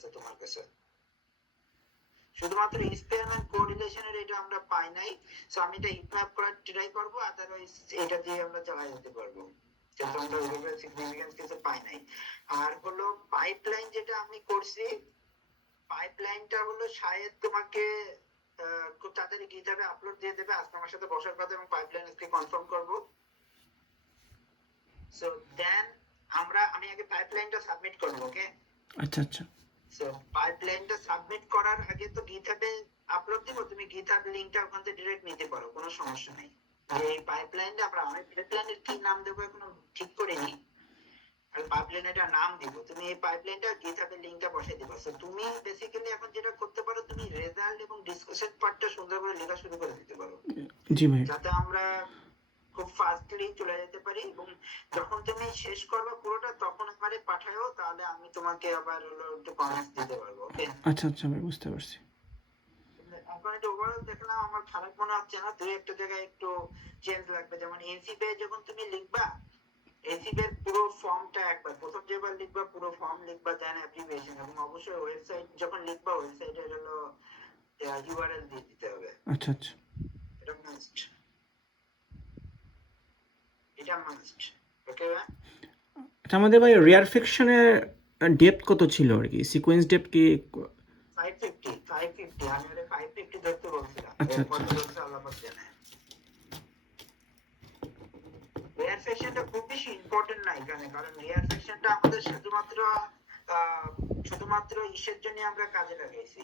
আছে তোমার কাছে, শুধুমাত্র স্পেয়ারম্যান কোরিলেশনের এটা আমরা পাই নাই। সো আমি এটা হিটম্যাপ করার ট্রাই করব, আদারওয়াইজ এটা দিয়ে আমরা চালাই যেতে পারবো, কিন্তু আমরা ওইভাবে সিগনিফিকেন্স কিছু পাই নাই। আর হলো পাইপলাইন যেটা আমি করছি, পাইপলাইনটা হলো শায়দ তোমাকে খুব তাড়াতাড়ি গিটহাবে আপলোড দিয়ে দেবে। আজকে আমার সাথে বসার কথা এবং পাইপলাইন আজকে কনফার্ম করব। সো দেন আমি আগে পাইপলাইনটা সাবমিট করব। ওকে, আচ্ছা আচ্ছা। সো পাইপলাইনটা সাবমিট করার আগে তো গিটহাবে আপলোড দিব, তুমি গিটহাব লিংকটা ওখান থেকে ডাইরেক্ট নিতে পারো, কোনো সমস্যা নেই। এই পাইপলাইনটা আমি পাইপলাইনের কি নাম দেব এখনো ঠিক করিনি, আর পাইপলাইনটা নাম দিব। তুমি এই পাইপলাইনটা গিটহাবের লিংকটা বসাই দিবা। সো তুমি বেসিক্যালি এখন যেটা করতে পারো, তুমি রেজাল্ট এবং ডিসকাশন পার্টটা সুন্দর করে লেখা শুরু করে দিতে পারো, জি ভাই। যাতে আমরা খুব ফাস্টলি চলে যেতে পারি। এবং যখন তুমি শেষ করবে পুরোটা তখন আমারে পাঠাও, তাহলে আমি তোমাকে আবার হলো একটু কমেন্টস দিতে পারবো। ওকে, আচ্ছা আচ্ছা ভাই, বুঝতে পারছি। এখন এটা ওভারঅল দেখলাম, আমার খারাপ মনে হচ্ছে না। দুই একটা জায়গায় একটু চেঞ্জ লাগবে, যেমন এনসিপি যখন তুমি লিখবা, এনসিপি এর পুরো ফর্মটা একবার প্রথম যেবার লিখবা পুরো ফর্ম লিখবা, দেন অ্যাপ্লিকেশন, এবং অবশ্যই ওয়েবসাইট যখন লিখবা ওয়েবসাইটের হলো ইউআরএল দিয়ে দিতে হবে। আচ্ছা আচ্ছা। এটা মাস্ট, এটা মাস্ট। ওকে, আমাদের ভাই রেয়ার ফিকশনের ডেপথ কত ছিল আর কি, সিকোয়েন্স ডেপথ কি? 550 আমি ওরে 550 ধরতে বলছিলাম। আচ্ছা আচ্ছা। কত ধরছে আল্লাহ পাক জানে। রেয়ার সেকশনটা খুব বেশি ইম্পর্টেন্ট না এখানে, কারণ রেয়ার সেকশনটা আমাদের শুধুমাত্র ইসের জন্য আমরা কাজে লাগাইছি,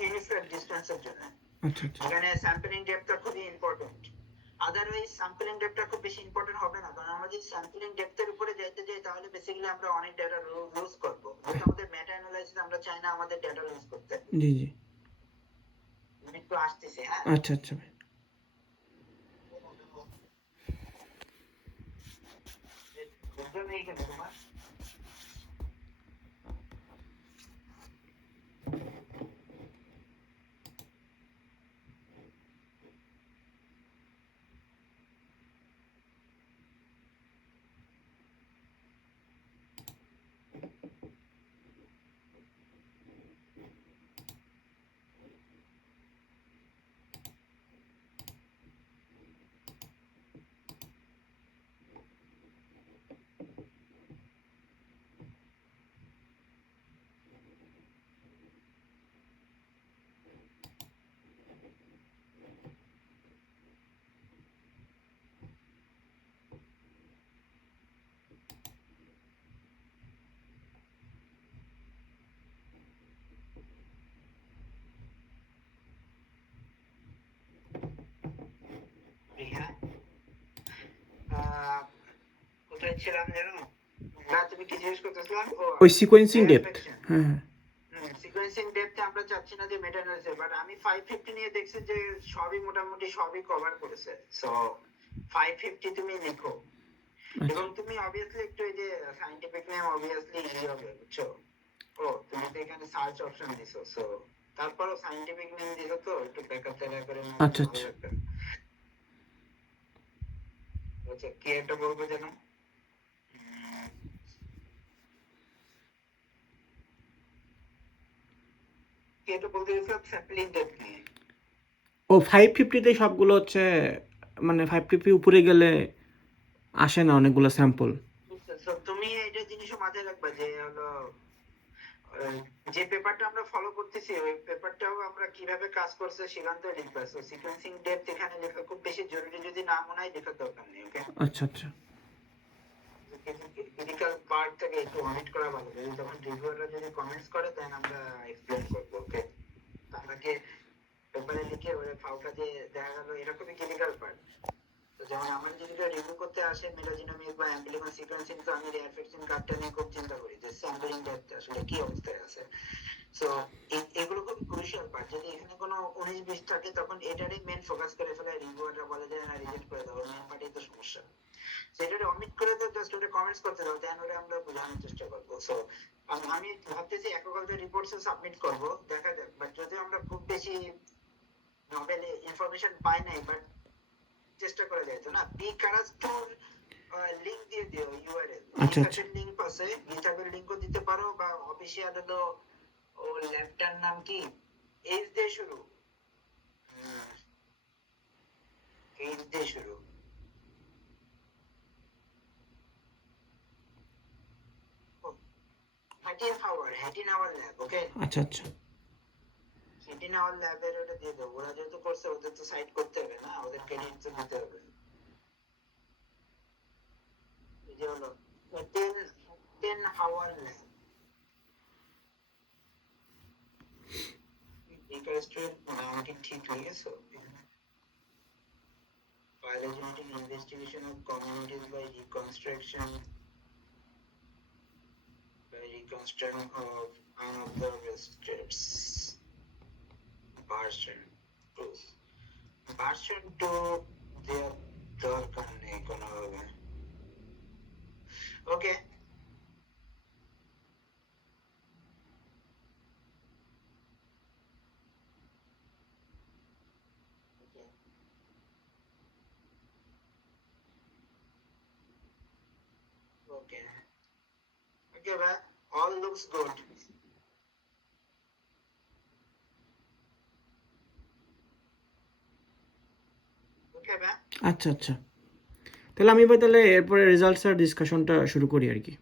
ইউনিফাইড ডিসটেন্সের জন্য। আচ্ছা আচ্ছা। এখানে স্যাম্পলিং ডেপথটা খুবই ইম্পর্টেন্ট। আদারওয়াইজ স্যাম্পলিং ডেপথটা খুব বেশি ইম্পর্টেন্ট হবে না, কারণ আমরা যদি স্যাম্পলিং ডেপথের উপরে যাইতে যাই তাহলে বেসিক্যালি আমরা অনেক ডেটা লুজ করব। যেহেতু আমাদের মেটা অ্যানালাইসিস, আমরা চাই না আমাদের ডেটা লুজ করতে। জি জি। আমি একটু আসতেছি, হ্যাঁ। আচ্ছা আচ্ছা ভাই। বুঝতে নেই কেন তোমার? কোথায় ছিলাম জানো? না, তুমি কি জিজ্ঞেস করতেছিলাম? ওই সিকোয়েন্সিং ডেপথ। হ্যাঁ হ্যাঁ। সিকোয়েন্সিং ডেপথে আমরা চাচ্ছি না যে মেটা অ্যানালাইসিস, বাট আমি 550 নিয়ে দেখছি যে সবই মোটামুটি সবই কভার করেছে। সো 550 তুমি লিখো, এবং তুমি অবভিয়াসলি একটু এই যে সায়েন্টিফিক নেম অবভিয়াসলি ইজি হবে, বুঝছো? ও তুমি তো এখানে সার্চ অপশন দিছো, সো তারপরও সায়েন্টিফিক নেম দিছো তো একটু ব্যাকআপ দেখা করে নাও। আচ্ছা আচ্ছা। আচ্ছা, কি একটা বলবো জানো? কি একটা বলতে গেছিলাম স্যাম্পলিং ডেপথ নিয়ে। ও 550তে সবগুলো হচ্ছে, মানে 550 উপরে গেলে আসে না অনেকগুলো স্যাম্পল। So, তুমি এটা জিনিসও মাথায় রাখবা যে হলো যে পেপারটা আমরা ফলো করতেছি ওই পেপারটাও আমরা কিভাবে কাজ করছে সেখান থেকে লিখবা। সো সিকোয়েন্সিং ডেপথ এখানে লেখা খুব বেশি জরুরি, যদি না মনে হয় লেখার দরকার নেই। ওকে, আচ্ছা আচ্ছা। ক্রিটিক্যাল পার্ট থেকে একটু অমিট করা ভালো, যদি তখন রিভিউয়াররা যদি কমেন্টস করে দেন আমরা এক্সপ্লেইন করব। ওকে, আপনাকে পেপারে লিখে ওরে ফাউটা দিয়ে দেখা গেল এরকমই ক্রিটিক্যাল পার্ট। তো যেমন আমার যদি রিভিউ করতে আসে মেটাজিনোমিক বা অ্যাম্পলিফায়ার সিকোয়েন্সিং, তো আমি রেয়ার ফিকশন কার্ডটা নিয়ে খুব চিন্তা করি যে স্যাম্পলিং ডেপথ আসলে কি অবস্থায় আছে। সো এগুলো খুব ক্রুশিয়াল পার্ট। যদি এখানে কোনো 19-20 থাকে তখন এটারই মেন ফোকাস করে ফেলে রিভিউয়াররা, বলে যে না রিজেক্ট করে দাও, মেন পার্টই তো সমস্যা। সেটারে অমিট করে দাও, জাস্ট ওটা কমেন্টস করতে দাও, দেন ওটা আমরা বোঝানোর চেষ্টা করবো। সো আমি ভাবতেছি এককভাবে রিপোর্টস সাবমিট করব, দেখা যাক। বাট যদি আমরা খুব বেশি নভেল ইনফরমেশন পাই নাই, বাট চেষ্টা করা যায় তো না। পি কারাস্টোর লিংক দিয়ে দিও ইউআরএল আচ্ছা আচ্ছা গিটহাবের লিংক আছে গিটহাবের লিংকও দিতে পারো বা অফিসিয়াল হলো ও ল্যাবটার নাম কি এইচ দিয়ে শুরু এইচ দিয়ে শুরু 13 hour lab ওকে আচ্ছা আচ্ছা 13 hour ল্যাবের ওটা দিয়ে দেবো ওরা যেহেতু করছে ওদের তো সাইড করতে হবে না ওদের ক্রেডিট তো দিতে হবে এই যে হলো 10 hour lab এই রেস্টুরেন্ট নাম কি ঠিক হয়ে গেছে phylogenetic investigation of communities by reconstruction of unobserved states version 2 version 2 দেওয়ার দরকার নেই কোনোভাবে ওকে ওকে ওকে ভাই all looks good ওকে ভাই আচ্ছা আচ্ছা তাহলে আমি এবার তাহলে এরপরে রেজাল্টস আর ডিসকাশনটা শুরু করি আর কি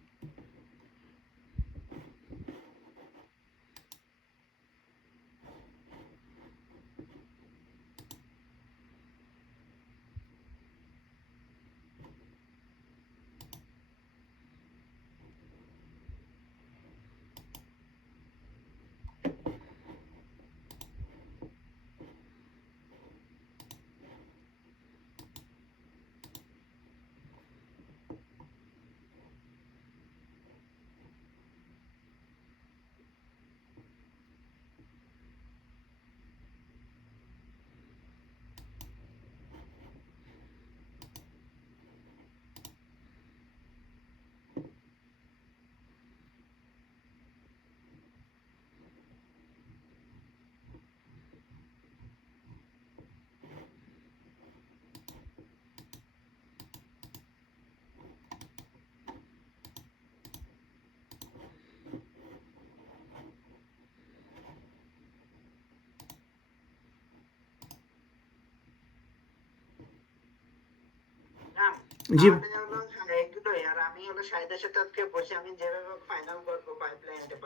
না জি আমি হলো এগুলোই আর আমি হলো শাহিদের সাথে আজকে বসে আমি যেভাবে ফাইনাল করবো পাইপলাইনটা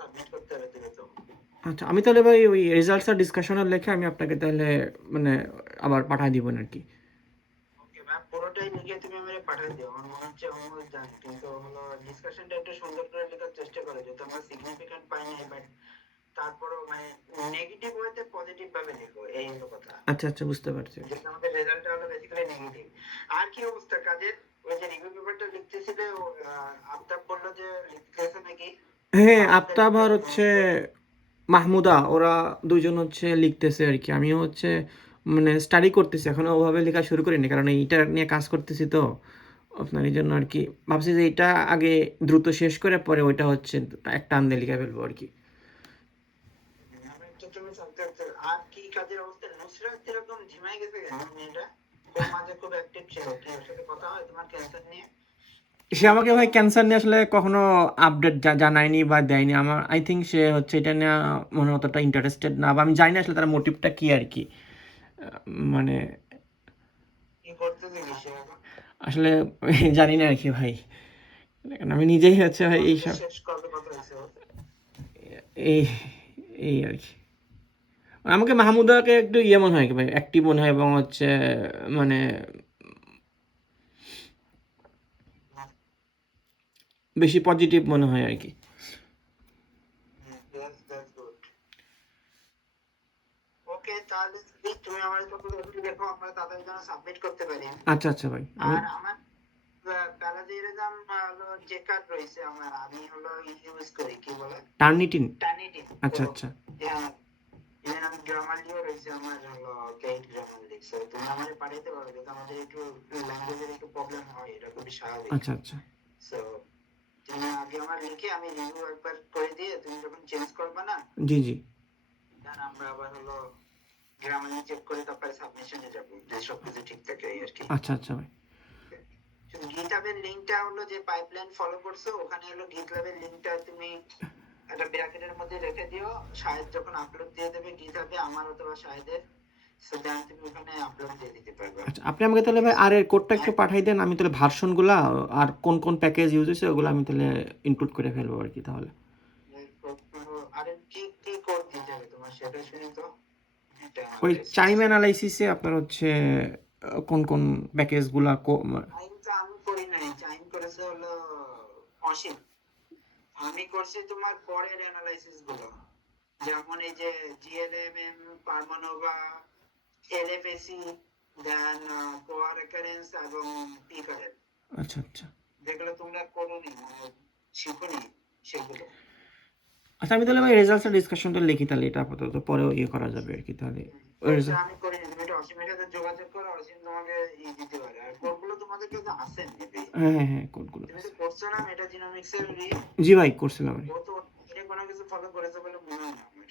সাবমিট করতে হবে তুমি তো আচ্ছা আমি তাহলে ভাই ওই রেজাল্টস আর ডিসকাশনের লেখে আমি আপনাকে তাহলে মানে আবার পাঠিয়ে দিব আর কি ওকে ম্যাম পুরোটাই লিখে তুমি আমাকে পাঠিয়ে দিও আমার মনে হচ্ছে অমল জান কিন্তু হলো ডিসকাশনটা একটু সুন্দর করে লেখার চেষ্টা করো যেহেতু আমরা সিগনিফিকেন্ট পাই নাই বাট তারপরও মানে নেগেটিভ ওয়েতে পজিটিভ ভাবে লিখো এই হলো কথা আচ্ছা আচ্ছা বুঝতে পারছি যেটা আমাদের রেজাল্টটা হলো বেসিক্যালি নেগেটিভ আর কি অবস্থা কাজের ওই যে রিভিউ পেপারটা লিখতেছিলে আফতাব বললো যে লিখতেছে নাকি হ্যাঁ আমাদের আফতাব আর লিখে হচ্ছে মাহমুদা ওরা দুইজন হচ্ছে লিখতেছে আর কি আমিও হচ্ছে মানে স্টাডি করতেছি এখনো ওভাবে লেখা শুরু করিনি কারণ এইটা নিয়ে কাজ করতেছি তো আপনার এই জন্য আর কি ভাবছি যে এটা আগে দ্রুত শেষ করে পরে ওইটা হচ্ছে এক টান দিয়ে লিখে ফেলবো আর কি আমি তো তুমি সাবজেক্ট আর কি কাজের অবস্থা নুসরাত এরকম ঝিমাই গেছে কেন মেয়েটা কোন মাঝে খুব অ্যাক্টিভ ছিল কি ওর সাথে কথা হয় তোমার ক্যান্সার নিয়ে সে আমাকে ভাই ক্যান্সার নিয়ে আসলে কখনো আপডেট জানায়নি বা দেয়নি আমার আই থিঙ্ক সে হচ্ছে এটা নিয়ে মনে হয় অতটা ইন্টারেস্টেড না বা আমি জানি না আসলে তার মোটিভটা কি আর কি মানে কি করতেছে কি সে এখন আসলে জানি না আর কি ভাই কারণ আমি নিজেই হচ্ছে ভাই এইসব শেষ কবে কথা হয়েছে ওর? এই এই আর কি আমাকে মাহমুদাকে একটু ইয়ে মনে হয় কি ভাই অ্যাক্টিভ মনে হয় এবং হচ্ছে মানে বেশি পজিটিভ মনে হয় আর কি That's good. Okay, তাহলে তুমি আমার একটু দেখো আমরা তাড়াতাড়ি যেন সাবমিট করতে পারি আচ্ছা আচ্ছা ভাই আমি আর আমার প্যারাডিজম হলো যে কার্ড রয়েছে আমার আমি হলো ইউজ করি কি বলে টার্নিটিন টার্নিটিন আচ্ছা আচ্ছা ইভেন আমি গ্রামারলিও রয়েছে আমার হলো কেইট গ্রামারলি সো তুমি আমাকে পাঠাইতে পারো যেহেতু আমাদের একটু ল্যাঙ্গুয়েজের একটু প্রবলেম হয় এটা খুবই স্বাভাবিক আচ্ছা আচ্ছা সো তুমি আগে আমার লিখে আমি রিভিউ একবার করে দিয়ে তুমি যখন চেঞ্জ করবে না জি জি দেন আমরা আবার হলো গ্রামারলি চেক করে তারপরে সাবমিশনে যাব যে সবকিছু ঠিক থাকে এই আর কি আচ্ছা আচ্ছা ভাই গিটহাবের লিংকটা হলো যে পাইপলাইন ফলো করছো, ওখানে হলো গিটহাবের লিংকটা তুমি একটা ব্র্যাকেটের মধ্যে রেখে দিও। শাহেদ যখন আপলোড দিয়ে দেবে গিটহাবে, আমার অথবা শাহেদের, সো দেন তুমি ওখানে আপলোড দিয়ে দিতে পারবে। আচ্ছা, আপনি আমাকে তাহলে ভাই আর এর কোডটা একটু পাঠিয়ে দেন, আমি তাহলে ভার্সনগুলা আর কোন কোন প্যাকেজ ইউজ হয়েছে ওগুলো আমি তাহলে ইনক্লুড করে ফেলবো আর কি তাহলে। আরে কি কি কোড দিতে হবে তোমার সেটা শুনি তো। এটা ওই চাইম অ্যানালাইসিসে আপনার হচ্ছে কোন কোন প্যাকেজগুলা টাইমটা আমি করি নাই, টাইম করেছে হলো অসীম। আমি করছি তোমার পরের অ্যানালাইসিস গুলো, যেমন এই যে জিএলএমএম, পারমানোভা, এলএফএসি, দেন কোয়ার রেকারেন্স এবং পি কারেন্ট, আচ্ছা আচ্ছা যেগুলো তোমরা করোনি, শিখোনি সেগুলো। আচ্ছা, আমি তাহলে ভাই রেজাল্টসের ডিসকাশনটা লিখি, তাহলে এটা আপাতত পরেও ইয়ে করা যাবে আর কি তাহলে। ওইটা আমি করিনি, তুমি এটা অসীমের সাথে যোগাযোগ করো, অসীম তোমাকে দিতে পারে। আর কোডগুলো তোমাদের কাছে আছে মেবি, হ্যাঁ হ্যাঁ হ্যাঁ, কোডগুলো তুমি তো করছো না মেটাজিনোমিক্স এর জি ভাই করছিলাম আর কি। ও তো এটা কোনো কিছু ফলো করেছে বলে মনে হয় না আমার।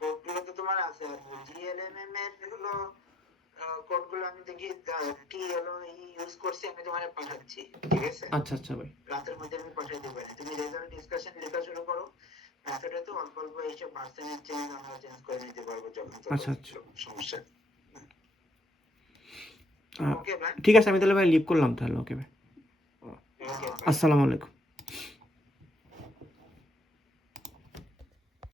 কোডগুলো তো তোমার আছে। আর জিএলএমএম এর হলো কোডগুলো আমি দেখি কি হলো ইউজ করছি, আমি তোমাকে পাঠাচ্ছি, ঠিক আছে? আচ্ছা আচ্ছা ভাই, রাতের মধ্যে আমি পাঠিয়ে দেবো। তুমি রেজাল্ট ডিসকাশন লেখা শুরু করো। মেথডে তো অল্প অল্প এইসব পার্সেন্টেজ চেঞ্জ আমরা চেঞ্জ করে নিতে পারবো যখন আচ্ছা আচ্ছা সমস্যা। আহ, ওকে ভাই, ঠিক আছে, আমি তাহলে ভাই লিভ করলাম তাহলে। ওকে ভাই, ওকে। আসসালামু আলাইকুম।